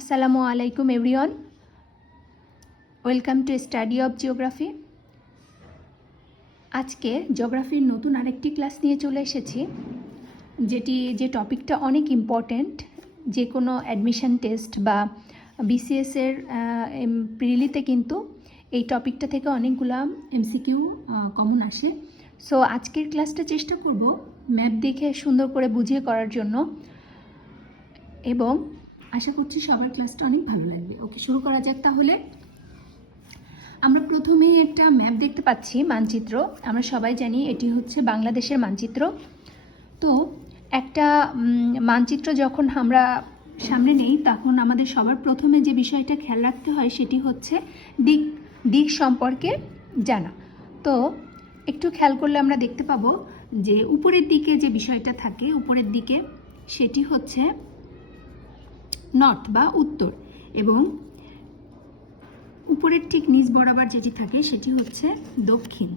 আসসালামু আলাইকুম everyone welcome to study of geography আজকে জিওগ্রাফির নতুন আরেকটি ক্লাস নিয়ে চলে এসেছি, যেটি যে টপিকটা অনেক ইম্পর্ট্যান্ট যে কোনো অ্যাডমিশন টেস্ট বা বিসিএসের প্রিলিতে কিন্তু এই টপিকটা থেকে অনেকগুলা এমসিকিউ কমন আসে। সো আজকের ক্লাসটা চেষ্টা করব ম্যাপ দেখে সুন্দর করে বুঝিয়ে করার জন্য এবং আশা করছি সবার ক্লাসটা অনেক ভালো লাগবে। ওকে, শুরু করা যাক তাহলে। আমরা প্রথমে একটা ম্যাপ দেখতে পাচ্ছি, মানচিত্র। আমরা সবাই জানি এটি হচ্ছে বাংলাদেশের মানচিত্র। তো একটা মানচিত্র যখন আমরা সামনে নেই, তখন আমাদের সবার প্রথমে যে বিষয়টা খেয়াল রাখতে হয় সেটি হচ্ছে দিক দিক সম্পর্কে জানা। তো একটু খেয়াল করলে আমরা দেখতে পাবো যে উপরের দিকে যে বিষয়টা থাকে, উপরের দিকে সেটি হচ্ছে নর্থ বা উত্তর। এবং উপরের ঠিক নিচ বরাবর যেটি থাকে সেটি হচ্ছে দক্ষিণ।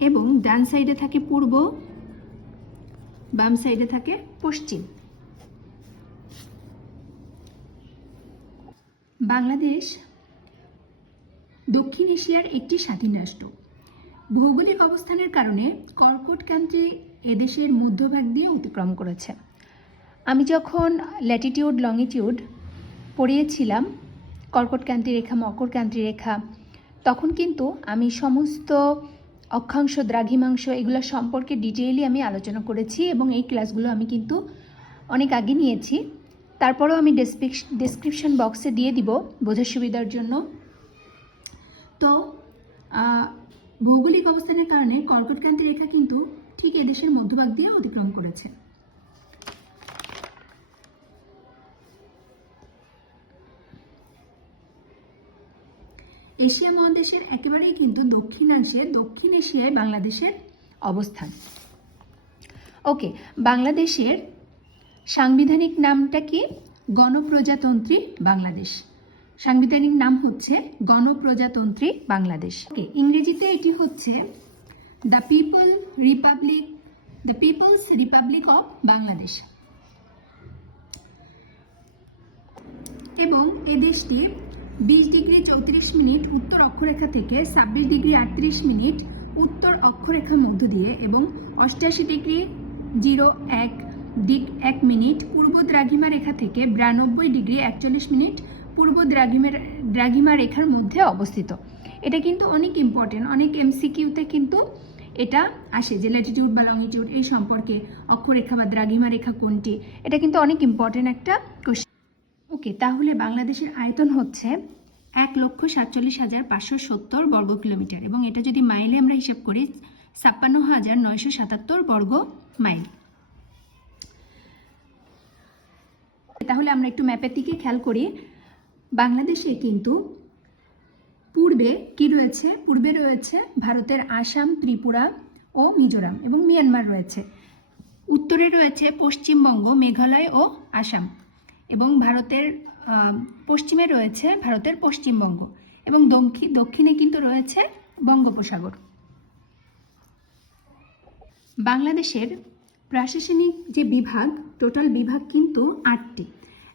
এবং ডান সাইডে থাকে পূর্ব, বাম সাইডে থাকে পশ্চিম। বাংলাদেশ দক্ষিণ এশিয়ার একটি স্বাধীন রাষ্ট্র। ভৌগোলিক অবস্থানের কারণে কর্কট কান্ট্রি এদেশের মধ্যভাগ দিয়ে অতিক্রম করেছে। যখন ল্যাটিটিউড লংিটিউড পড়িয়েছিলাম, কর্কট কর্কটক্রান্তি রেখা, মকর মকরক্রান্তি রেখা, তখন কিন্তু আমি সমস্ত অক্ষাংশ, দ্রাঘিমাংশ এগুলো সম্পর্কে ডিটেইলি আমি আলোচনা করেছি এবং এই ক্লাসগুলো আমি কিন্তু অনেক আগে নিয়েছি। তারপরেও আমি ডেসক্রিপশন বক্সে দিয়ে দিব বোঝার সুবিধার জন্য। তো ভৌগোলিক অবস্থানের কারণে কর্কটক্রান্তি রেখা কিন্তু ঠিক এদেশের মধ্যভাগ দিয়ে অতিক্রম করেছে। এশিয়া মহাদেশের একেবারেই কিন্তু দক্ষিণাংশে দক্ষিণ এশিয়ায় বাংলাদেশের অবস্থান। ওকে, বাংলাদেশের সাংবিধানিক নামটা কি? গণপ্রজাতন্ত্রী বাংলাদেশ। সাংবিধানিক নাম হচ্ছে গণপ্রজাতন্ত্রী বাংলাদেশ। ওকে, ইংরেজিতে এটি হচ্ছে the people republic, the people's republic of Bangladesh. এবং এ দেশটি বিশ ডিগ্রি চৌত্রিশ মিনিট উত্তর অক্ষরেখা থেকে ছাব্বিশ ডিগ্রি আটত্রিশ মিনিট উত্তর অক্ষরেখার মধ্য দিয়ে এবং অষ্টাশি ডিগ্রি জিরো এক দিক এক মিনিট পূর্ব দ্রাঘিমা রেখা থেকে বিরানব্বই ডিগ্রি একচল্লিশ মিনিট পূর্ব দ্রাঘিমের দ্রাঘিমা রেখার মধ্যে অবস্থিত। এটা কিন্তু অনেক ইম্পর্টেন্ট অনেক এমসিকিউতে কিন্তু এটা আসে যে ল্যাটিটিউড বা লংিটিউড এই সম্পর্কে অক্ষরেখা বা দ্রাঘিমা রেখা কোনটি, এটা কিন্তু অনেক ইম্পর্টেন্ট একটা কোশ্চেন ওকে, তাহলে বাংলাদেশের আয়তন হচ্ছে এক লক্ষ সাতচল্লিশ হাজার পাঁচশো সত্তর বর্গ কিলোমিটার এবং এটা যদি মাইলে আমরা হিসাব করি, ছাপ্পান্ন হাজার নয়শো সাতাত্তর বর্গ মাইল। তাহলে আমরা একটু ম্যাপের দিকে খেয়াল করি। বাংলাদেশে কিন্তু পূর্বে কি রয়েছে? পূর্বে রয়েছে ভারতের আসাম, ত্রিপুরা ও মিজোরাম এবং মিয়ানমার রয়েছে। উত্তরে রয়েছে পশ্চিমবঙ্গ, মেঘালয় ও আসাম। এবং ভারতের পশ্চিমে রয়েছে ভারতের পশ্চিমবঙ্গ এবং দক্ষি- দক্ষিণে কিন্তু রয়েছে বঙ্গোপসাগর। বাংলাদেশের প্রশাসনিক যে বিভাগ, টোটাল বিভাগ কিন্তু আটটি।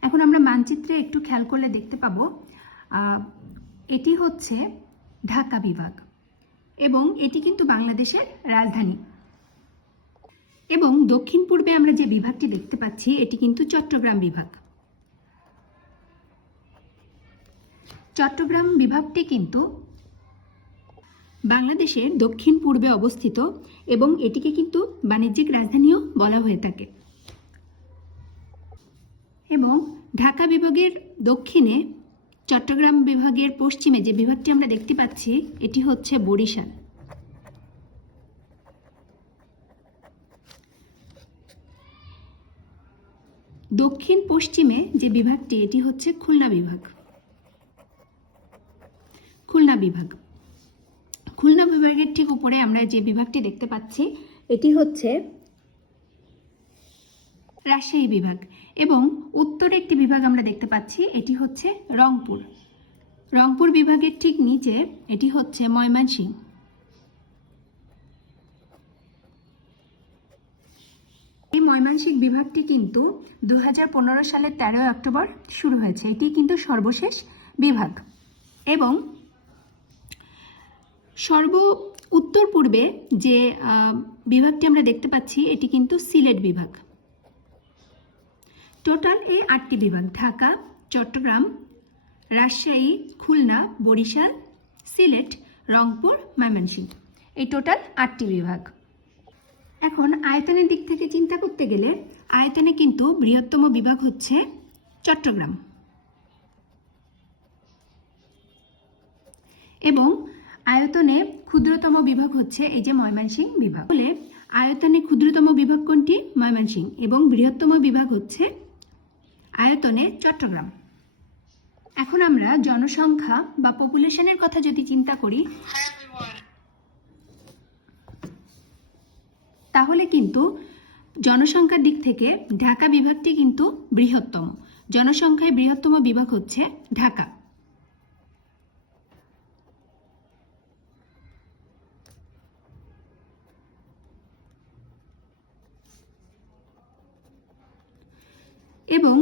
এখন আমরা মানচিত্রে একটু খেয়াল করলে দেখতে পাবো এটি হচ্ছে ঢাকা বিভাগ এবং এটি কিন্তু বাংলাদেশের রাজধানী। এবং দক্ষিণ পূর্বে আমরা যে বিভাগটি দেখতে পাচ্ছি, এটি কিন্তু চট্টগ্রাম বিভাগ। চট্টগ্রাম বিভাগটি কিন্তু বাংলাদেশের দক্ষিণ পূর্বে অবস্থিত এবং এটিকে কিন্তু বাণিজ্যিক রাজধানীও বলা হয়ে থাকে। এবং ঢাকা বিভাগের দক্ষিণে চট্টগ্রাম বিভাগের পশ্চিমে যে বিভাগটি আমরা দেখতে পাচ্ছি, এটি হচ্ছে বরিশাল। দক্ষিণ পশ্চিমে যে বিভাগটি, এটি হচ্ছে খুলনা বিভাগ। খুলনা বিভাগ। খুলনা বিভাগের ঠিক উপরে আমরা যে বিভাগটি দেখতে পাচ্ছি, এটি হচ্ছে রাজশাহী বিভাগ এবং উত্তরে একটি বিভাগ আমরা দেখতে পাচ্ছি, এটি হচ্ছে রংপুর। রংপুর বিভাগের ঠিক নিচে এটি হচ্ছে ময়মনসিংহ। এই ময়মানসিক বিভাগটি কিন্তু দু হাজার পনেরো সালের তেরোই অক্টোবর শুরু হয়েছে। এটি কিন্তু সর্বশেষ বিভাগ এবং সর্ব উত্তর পূর্বে যে বিভাগটি আমরা দেখতে পাচ্ছি, এটি কিন্তু সিলেট বিভাগ। টোটাল এই আটটি বিভাগ, ঢাকা, চট্টগ্রাম, রাজশাহী, খুলনা, বরিশাল, সিলেট, রংপুর, ময়মনসিংহ। এই টোটাল আটটি বিভাগ। এখন আয়তনের দিক থেকে চিন্তা করতে গেলে আয়তনে কিন্তু বৃহত্তম বিভাগ হচ্ছে চট্টগ্রাম। এবং আয়তনে ক্ষুদ্রতম বিভাগ হচ্ছে এই যে ময়মনসিংহ বিভাগ বলে আয়তনে ক্ষুদ্রতম বিভাগ কোনটি? ময়মনসিংহ। এবং বৃহত্তম বিভাগ হচ্ছে আয়তনে চট্টগ্রাম। এখন আমরা জনসংখ্যা বা পপুলেশনের কথা যদি চিন্তা করি তাহলে কিন্তু জনসংখ্যার দিক থেকে ঢাকা বিভাগটি কিন্তু বৃহত্তম। জনসংখ্যায় বৃহত্তম বিভাগ হচ্ছে ঢাকা।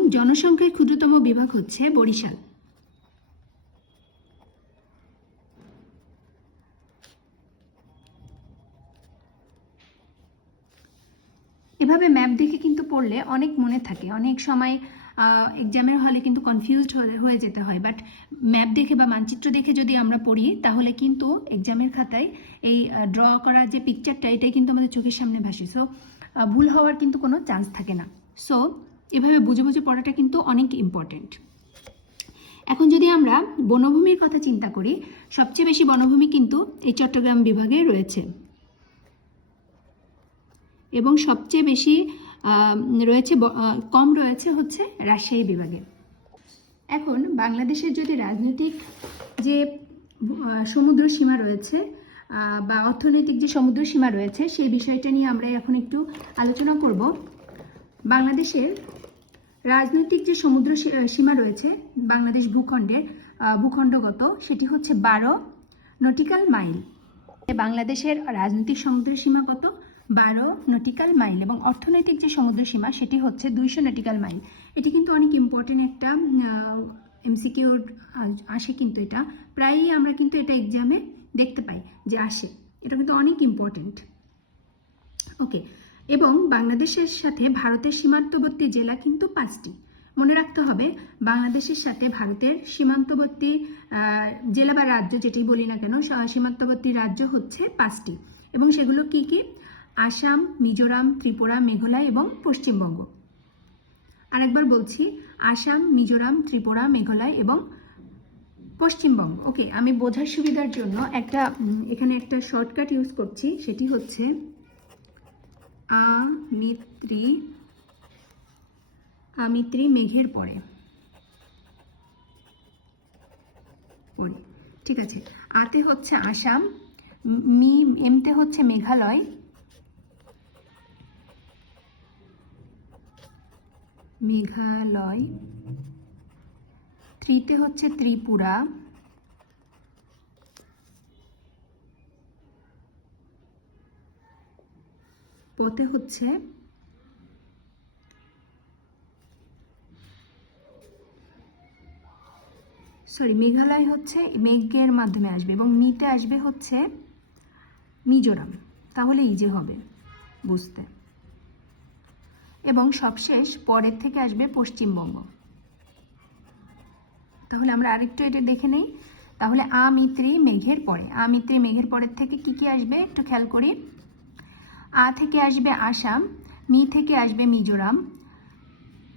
এবং জনসংখ্যায় ক্ষুদ্রতম বিভাগ হচ্ছে বরিশাল। এভাবে ম্যাপ দেখে কিন্তু পড়লে অনেক মনে থাকে। অনেক সময় এক্সামের হলে কিন্তু কনফিউজড হয়ে যেতে হয়। বাট ম্যাপ দেখে বা মানচিত্র দেখে যদি আমরা পড়ি, তাহলে কিন্তু এক্সামের খাতায় এই ড্র করা যে পিকচারটা এটাই কিন্তু আমাদের চোখের সামনে ভাসে। সো ভুল হওয়ার কিন্তু কোনো চান্স থাকে না। সো এভাবে বুঝে বুঝে পড়াটা কিন্তু অনেক ইম্পর্টেন্ট এখন যদি আমরা বনভূমির কথা চিন্তা করি, সবচেয়ে বেশি বনভূমি কিন্তু এই চট্টগ্রাম বিভাগে রয়েছে। এবং সবচেয়ে বেশি রয়েছে কম রয়েছে হচ্ছে রাজশাহী বিভাগে। এখন বাংলাদেশের যদি রাজনৈতিক যে সমুদ্র সীমা রয়েছে বা অর্থনৈতিক যে সমুদ্র সীমা রয়েছে, সেই বিষয়টা নিয়ে আমরা এখন একটু আলোচনা করব। বাংলাদেশের রাজনৈতিক যে সমুদ্র সীমা রয়েছে, বাংলাদেশ ভূখণ্ডের ভূখণ্ডগত, সেটি হচ্ছে বারো নটিক্যাল মাইল। বাংলাদেশের রাজনৈতিক সমুদ্র সীমা কত? বারো নটিক্যাল মাইল এবং অর্থনৈতিক যে সমুদ্র সীমা, সেটি হচ্ছে দুইশো নটিক্যাল মাইল। এটি কিন্তু অনেক ইম্পর্টেন্ট একটা এমসিকিউ আসে কিন্তু এটা। প্রায়ই আমরা কিন্তু এটা এক্সামে দেখতে পাই যে আসে। এটা কিন্তু অনেক ইম্পর্টেন্ট ওকে এবং বাংলাদেশের সাথে ভারতের সীমান্তবর্তী জেলা কিন্তু পাঁচটি। মনে রাখতে হবে, বাংলাদেশের সাথে ভারতের সীমান্তবর্তী জেলা বা রাজ্য যেটি বলি না কেন সীমান্তবর্তী রাজ্য হচ্ছে পাঁচটি। এবং সেগুলো কি কি? আসাম, মিজোরাম, ত্রিপুরা, মেঘালয় এবং পশ্চিমবঙ্গ। আরেকবার বলছি, আসাম, মিজোরাম, ত্রিপুরা, মেঘালয় এবং পশ্চিমবঙ্গ। ওকে, আমি বোঝার সুবিধার জন্য একটা এখানে একটা শর্টকাট ইউজ করছি, সেটি হচ্ছে আমিত্রি আমিত্রি মেঘের পরে। পরে, ঠিক আছে। আতে হচ্ছে আসাম, ম- এমতে হচ্ছে মেঘালয়। মেঘালয়। ত্রিতে হচ্ছে ত্রিপুরা। পথে হচ্ছে সরি, মেঘালয় হচ্ছে মেঘের মাধ্যমে আসবে এবং মিতে আসবে হচ্ছে মিজোরাম। তাহলে ইজি হবে, বুঝতে। এবং সবশেষ পরের থেকে আসবে পশ্চিমবঙ্গ। তাহলে আমরা আরেকটু এটা দেখে নেই। তাহলে আমিত্রি মেঘের পরে, আমিত্রি মেঘের পরের থেকে কি কি আসবে একটু খেয়াল করি। আ থেকে আসবে আসাম, মি থেকে আসবে মিজোরাম,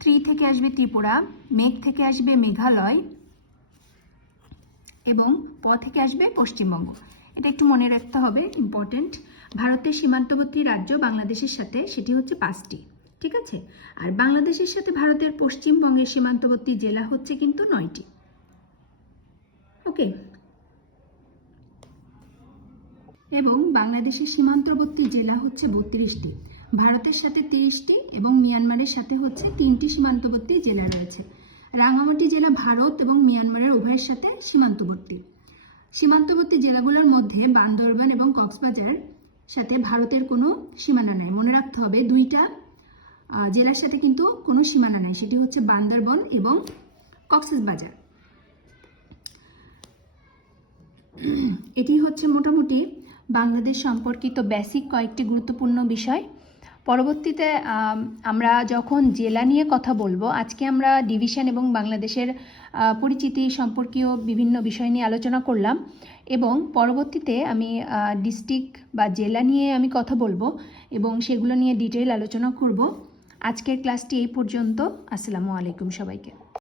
ত্রি থেকে আসবে ত্রিপুরা, মেঘ থেকে আসবে মেঘালয় এবং প থেকে আসবে পশ্চিমবঙ্গ। এটা একটু মনে রাখতে হবে ইম্পর্টেন্ট ভারতের সীমান্তবর্তী রাজ্য বাংলাদেশের সাথে, সেটি হচ্ছে পাঁচটি, ঠিক আছে? আর বাংলাদেশের সাথে ভারতের পশ্চিমবঙ্গের সীমান্তবর্তী জেলা হচ্ছে কিন্তু নয়টি ওকে এবং বাংলাদেশের সীমান্তবর্তী জেলা হচ্ছে বত্রিশটি। ভারতের সাথে তিরিশটি এবং মিয়ানমারের সাথে হচ্ছে তিনটি সীমান্তবর্তী জেলা রয়েছে। রাঙামাটি জেলা ভারত এবং মিয়ানমারের উভয়ের সাথে সীমান্তবর্তী। সীমান্তবর্তী জেলাগুলোর মধ্যে বান্দরবান এবং কক্সবাজার সাথে ভারতের কোনো সীমানা নাই। মনে রাখতে হবে দুইটা জেলার সাথে কিন্তু কোনো সীমানা নাই। সেটি হচ্ছে বান্দরবন এবং কক্সবাজার। এটি হচ্ছে মোটামুটি বাংলাদেশ সম্পর্কিত বেসিক কয়েকটি গুরুত্বপূর্ণ বিষয়। পরবর্তীতে আমরা যখন জেলা নিয়ে কথা বলব, আজকে আমরা ডিভিশন এবং বাংলাদেশের পরিচিতি সম্পর্কীয় বিভিন্ন বিষয় নিয়ে আলোচনা করলাম এবং পরবর্তীতে আমি ডিস্ট্রিক্ট বা জেলা নিয়ে আমি কথা বলব এবং সেগুলো নিয়ে ডিটেইল আলোচনা করব। আজকের ক্লাসটি এই পর্যন্ত। আসসালামু আলাইকুম সবাইকে।